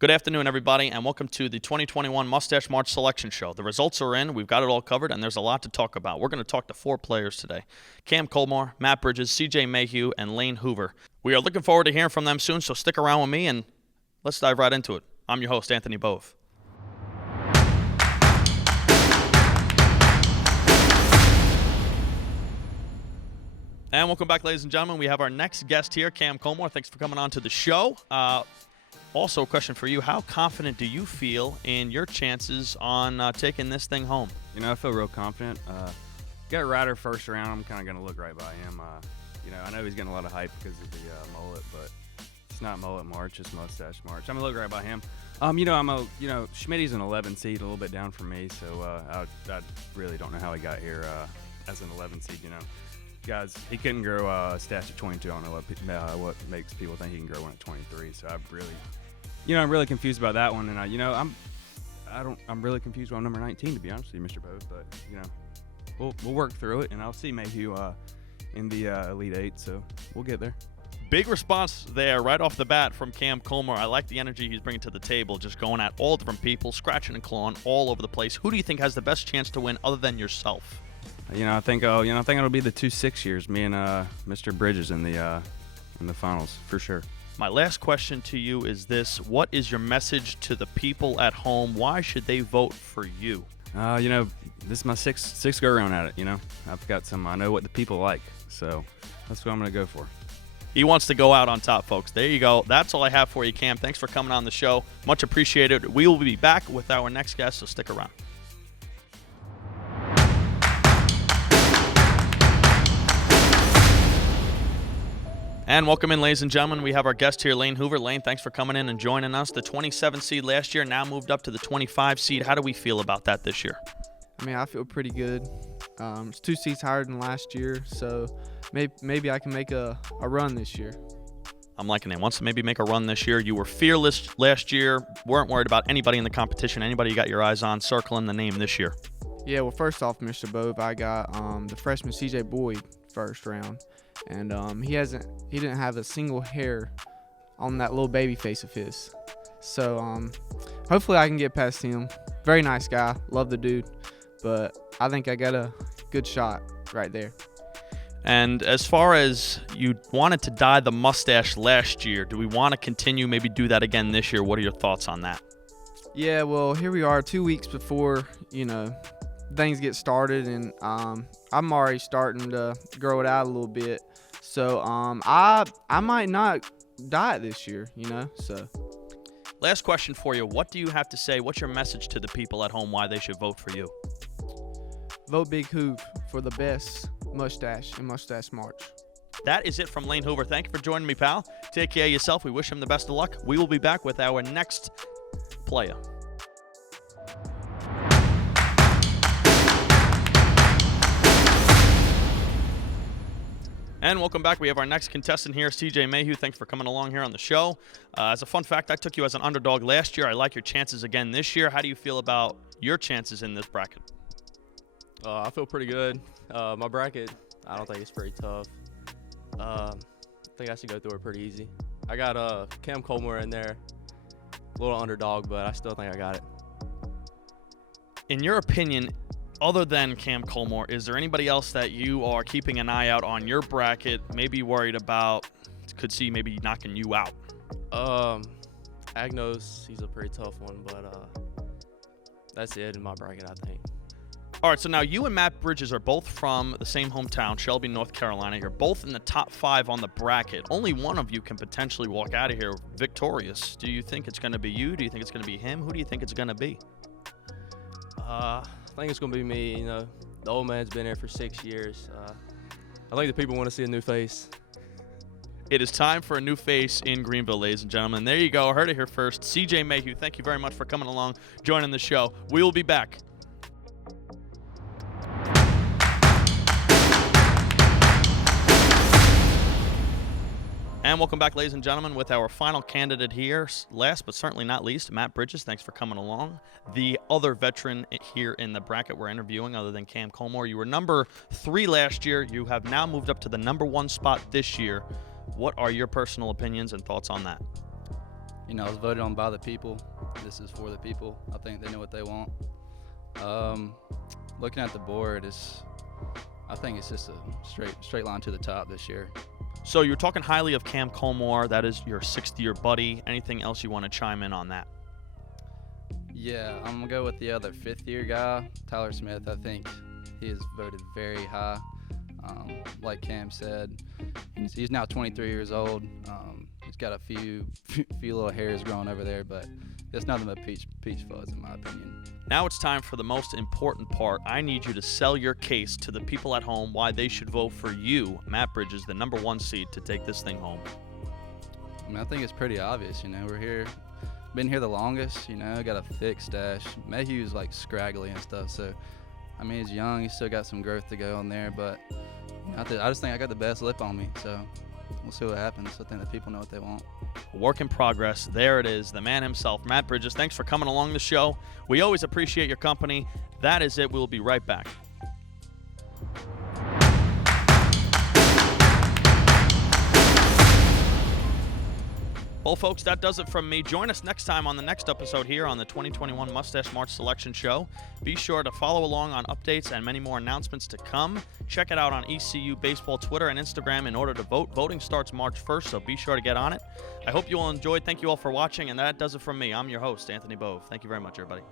Good afternoon, everybody, and welcome to the 2021 Mustache March Selection Show. The results are in. We've got it all covered, and there's a lot to talk about. We're going to talk to 4 players today: Cam Culmore, Matt Bridges, CJ Mayhew, and Lane Hoover. We are looking forward to hearing from them soon, so stick around with me, and let's dive right into it. I'm your host, Anthony Bove. And welcome back, ladies and gentlemen. We have our next guest here, Cam Culmore. Thanks for coming on to the show. Also, a question for you. How confident do you feel in your chances on taking this thing home? You know, I feel real confident. Got Ryder first round. I'm kind of going to look right by him. I know he's getting a lot of hype because of the mullet, but it's not mullet March. It's mustache March. I'm going to look right by him. Schmitty's an 11 seed, a little bit down from me, so I really don't know how he got here as an 11 seed, Guys, he couldn't grow a stash at 22. I don't know what makes people think he can grow one at 23. So I'm really confused about that one. And I'm really confused about number 19, to be honest with you, Mr. Bode. But we'll work through it, and I'll see Mayhew in the Elite Eight. So we'll get there. Big response there right off the bat from Cam Culmore. I like the energy he's bringing to the table, just going at all different people, scratching and clawing all over the place. Who do you think has the best chance to win other than yourself? I think it'll be the 2-6 years. Me and Mr. Bridges in the finals for sure. My last question to you is this: what is your message to the people at home? Why should they vote for you? This is my sixth go around at it. I've got some. I know what the people like, so that's what I'm gonna go for. He wants to go out on top, folks. There you go. That's all I have for you, Cam. Thanks for coming on the show. Much appreciated. We will be back with our next guest, so stick around. And welcome in, ladies and gentlemen. We have our guest here, Lane Hoover. Lane, thanks for coming in and joining us. The 27 seed last year, now moved up to the 25 seed. How do we feel about that this year? I feel pretty good. It's 2 seats higher than last year, so maybe I can make a run this year. I'm liking it. Wants to maybe make a run this year. You were fearless last year. Weren't worried about anybody in the competition. Anybody you got your eyes on circling the name this year? Yeah, well, first off, Mr. Bove, I got the freshman CJ Boyd first round. And he didn't have a single hair on that little baby face of his. So hopefully I can get past him. Very nice guy. Love the dude. But I think I got a good shot right there. And as far as you wanted to dye the mustache last year, do we want to continue, maybe do that again this year? What are your thoughts on that? Yeah, well, here we are 2 weeks before, things get started. And I'm already starting to grow it out a little bit. So I might not dye it this year, so. Last question for you. What do you have to say? What's your message to the people at home why they should vote for you? Vote Big Hoove for the best mustache in Mustache March. That is it from Lane Hoover. Thank you for joining me, pal. Take care of yourself. We wish him the best of luck. We will be back with our next player. And welcome back. We have our next contestant here, CJ Mayhew. Thanks for coming along here on the show. As a fun fact, I took you as an underdog last year. I like your chances again this year. How do you feel about your chances in this bracket? I feel pretty good. My bracket, I don't think it's very tough. I think I should go through it pretty easy. I got Cam Culmore in there. A little underdog, but I still think I got it. In your opinion, other than Cam Culmore, is there anybody else that you are keeping an eye out on your bracket, maybe worried about, could see maybe knocking you out? Agnos, he's a pretty tough one, but that's it in my bracket, I think. All right, so now you and Matt Bridges are both from the same hometown, Shelby, North Carolina. You're both in the top 5 on the bracket. Only one of you can potentially walk out of here victorious. Do you think it's going to be you? Do you think it's going to be him? Who do you think it's going to be? I think it's going to be me. The old man's been here for 6 years. I think the people want to see a new face. It is time for a new face in Greenville, ladies and gentlemen. There you go. Heard it here first. CJ Mayhew, thank you very much for coming along, joining the show. We will be back. And welcome back, ladies and gentlemen, with our final candidate here. Last but certainly not least, Matt Bridges. Thanks for coming along. The other veteran here in the bracket we're interviewing, other than Cam Culmore. You were number 3 last year. You have now moved up to the number 1 spot this year. What are your personal opinions and thoughts on that? I was voted on by the people. This is for the people. I think they know what they want. Looking at the board, I think it's just a straight line to the top this year. So you're talking highly of Cam Culmore. That is your sixth-year buddy. Anything else you want to chime in on that? Yeah, I'm going to go with the other fifth-year guy, Tyler Smith. I think he is voted very high. Like Cam said, he's now 23 years old. He's got a few little hairs growing over there, but it's nothing but peach fuzz in my opinion. Now it's time for the most important part. I need you to sell your case to the people at home why they should vote for you, Matt Bridges, the number 1 seed, to take this thing home. I think it's pretty obvious. We're here, been here the longest. Got a thick stash. Mayhew's like scraggly and stuff, so he's young. He's still got some growth to go on there, but I just think I got the best lip on me. So we'll see what happens. I think the people know what they want. Work in progress. There it is, the man himself, Matt Bridges. Thanks for coming along the show. We always appreciate your company. That is it. We'll be right back. Well, folks, that does it from me. Join us next time on the next episode here on the 2021 Mustache March Selection Show. Be sure to follow along on updates and many more announcements to come. Check it out on ECU Baseball Twitter and Instagram in order to vote. Voting starts March 1st, so be sure to get on it. I hope you all enjoyed. Thank you all for watching, and that does it from me. I'm your host, Anthony Bove. Thank you very much, everybody.